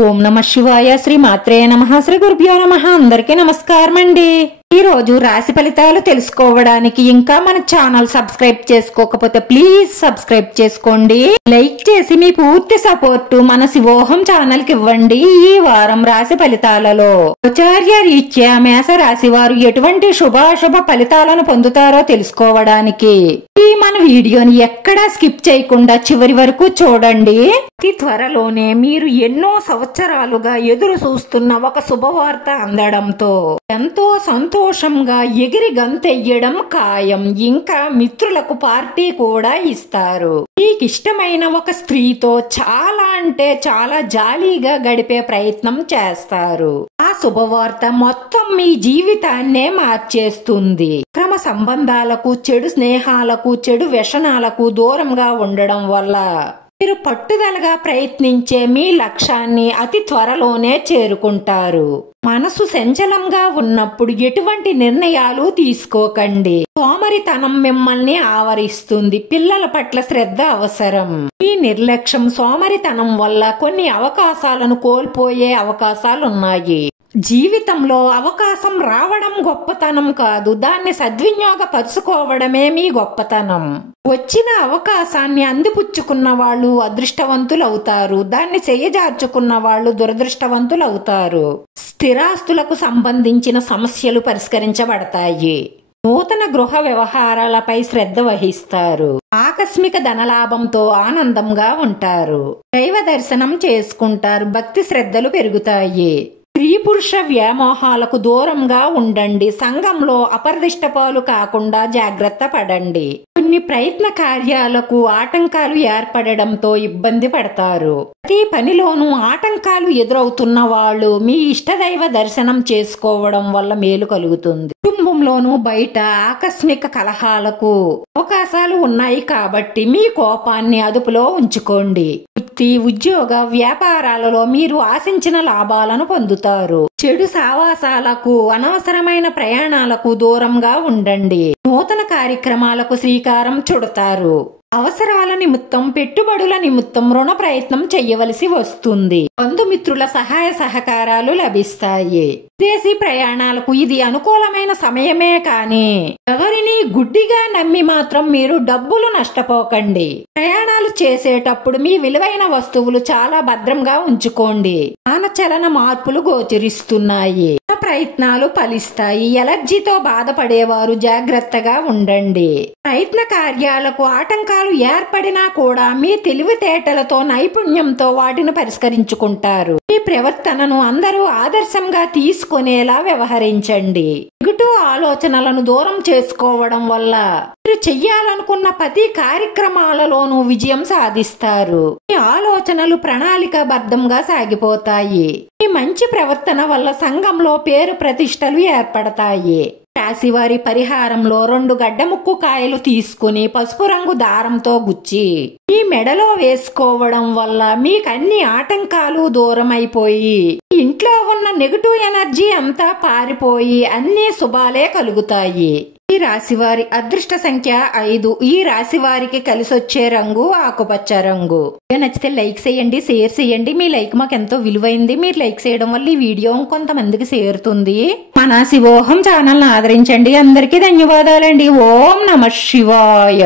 ఓం నమః శివాయ. శ్రీ మాత్రే నమః. శ్రీ గురుభ్యో నమః. అందరికీ నమస్కారం అండి. ఈ రోజు రాశి ఫలితాలు తెలుసుకోవడానికి ఇంకా మన ఛానల్ సబ్స్క్రైబ్ చేసుకోకపోతే ప్లీజ్ సబ్స్క్రైబ్ చేసుకోండి. లైక్ చేసి మీ పూర్తి సపోర్ట్ మన శివోహం ఛానల్ కి ఇవ్వండి. ఈ వారం రాశి ఫలితాలలో ఆచార్య రీత్యా మేష రాశి వారు ఎటువంటి శుభాశుభ ఫలితాలను పొందుతారో తెలుసుకోవడానికి ఈ మన వీడియోని ఎక్కడా స్కిప్ చేయకుండా చివరి వరకు చూడండి. అతి త్వరలోనే మీరు ఎన్నో సంవత్సరాలుగా ఎదురు చూస్తున్న ఒక శుభవార్త అందడంతో ఎంతో సంతోషంగా ఎగిరి గంతెయ్యడం ఖాయం. ఇంకా మిత్రులకు పార్టీ కూడా ఇస్తారు. మీకిష్టమైన ఒక స్త్రీతో చాలా అంటే చాలా జాలీగా గడిపే ప్రయత్నం చేస్తారు. ఆ శుభవార్త మొత్తం మీ జీవితాన్నే మార్చేస్తుంది. క్రమ సంబంధాలకు, చెడు స్నేహాలకు, చెడు వ్యసనాలకు దూరంగా ఉండడం వల్ల మీరు పట్టుదలగా ప్రయత్నించే మీ లక్ష్యాన్ని అతి త్వరలోనే చేరుకుంటారు. మనసు సంచలంగా ఉన్నప్పుడు ఎటువంటి నిర్ణయాలు తీసుకోకండి. సోమరితనం మిమ్మల్ని ఆవరిస్తుంది. పిల్లల పట్ల శ్రద్ధ అవసరం. ఈ నిర్లక్ష్యం, సోమరితనం వల్ల కొన్ని అవకాశాలను కోల్పోయే అవకాశాలున్నాయి. జీవితంలో అవకాశం రావడం గొప్పతనం కాదు, దాన్ని సద్వినియోగపరుచుకోవడమే మీ గొప్పతనం. వచ్చిన అవకాశాన్ని అందిపుచ్చుకున్న వాళ్ళు అదృష్టవంతులవుతారు. దాన్ని చెయ్యజార్చుకున్న వాళ్ళు దురదృష్టవంతులవుతారు. స్థిరాస్తులకు సంబంధించిన సమస్యలు పరిష్కరించబడతాయి. నూతన గృహ వ్యవహారాలపై శ్రద్ధ వహిస్తారు. ఆకస్మిక ధనలాభంతో ఆనందంగా ఉంటారు. దైవ దర్శనం చేసుకుంటారు. భక్తి శ్రద్ధలు పెరుగుతాయి. స్త్రీ పురుష వ్యామోహాలకు దూరంగా ఉండండి. సంఘంలో అపరిదిష్టపాలు కాకుండా జాగ్రత్త పడండి. కొన్ని ప్రయత్న కార్యాలకు ఆటంకాలు ఏర్పడడంతో ఇబ్బంది పడతారు. ప్రతి పనిలోనూ ఆటంకాలు ఎదురవుతున్న వాళ్ళు మీ ఇష్టదైవ దర్శనం చేసుకోవడం వల్ల మేలు కలుగుతుంది. కుటుంబంలోనూ బయట ఆకస్మిక కలహాలకు అవకాశాలు ఉన్నాయి కాబట్టి మీ కోపాన్ని అదుపులో ఉంచుకోండి. వృత్తి, ఉద్యోగ, వ్యాపారాలలో మీరు ఆశించిన లాభాలను పొందుతారు. చెడు సావాసాలకు, అనవసరమైన ప్రయాణాలకు దూరంగా ఉండండి. నూతన కార్యక్రమాలకు శ్రీకారం చుడతారు. అవసరాల నిమిత్తం, పెట్టుబడుల నిమిత్తం రుణ ప్రయత్నం చెయ్యవలసి వస్తుంది. బంధుమిత్రుల సహాయ సహకారాలు లభిస్తాయి. విదేశీ ప్రయాణాలకు ఇది అనుకూలమైన సమయమే కానీ ఎవరిని గుడ్డిగా నమ్మి మాత్రం మీరు డబ్బులు నష్టపోకండి. ప్రయాణాలు చేసేటప్పుడు మీ విలువైన వస్తువులు చాలా భద్రంగా ఉంచుకోండి. స్థానచలన మార్పులు గోచరిస్తున్నాయి. ప్రయత్నాలు ఫలిస్తాయి. ఎలర్జీతో బాధపడేవారు జాగ్రత్తగా ఉండండి. ప్రయత్న కార్యాలకు ఆటంకాలు ఏర్పడినా కూడా మీ తెలివితేటలతో, నైపుణ్యంతో వాటిని పరిష్కరించుకుంటారు. మీ ప్రవర్తనను అందరూ ఆదర్శంగా తీసుకునేలా వ్యవహరించండి. నెగటివ్ ఆలోచనలను దూరం చేసుకోవడం వల్ల మీరు చెయ్యాలనుకున్న ప్రతి కార్యక్రమాలలోనూ విజయం సాధిస్తారు. మీ ఆలోచనలు ప్రణాళికాబద్ధంగా సాగిపోతాయి. మీ మంచి ప్రవర్తన వల్ల సంఘంలో పేరు ప్రతిష్టలు ఏర్పడతాయి. రాశివారి పరిహారంలో 2 గడ్డముక్కు కాయలు తీసుకుని పసుపు రంగు దారంతో గుచ్చి మీ మెడలో వేసుకోవడం వల్ల మీకన్ని ఆటంకాలు దూరం అయిపోయి ఇంట్లో ఉన్న నెగటివ్ ఎనర్జీ అంతా పారిపోయి అన్ని శుభాలే కలుగుతాయి. ఈ రాశివారి అదృష్ట సంఖ్య 5. ఈ రాశివారికి కలిసొచ్చే రంగు ఆకుపచ్చ రంగు. నచ్చితే లైక్ చేయండి, షేర్ చేయండి. మీ లైక్ మాకు ఎంతో విలువైంది. మీరు లైక్ చేయడం వల్ల ఈ వీడియో కొంతమందికి చేరుతుంది. మన శివోహం ఛానల్ ఆదరించండి. అందరికీ ధన్యవాదాలండి. ఓం నమః శివాయ.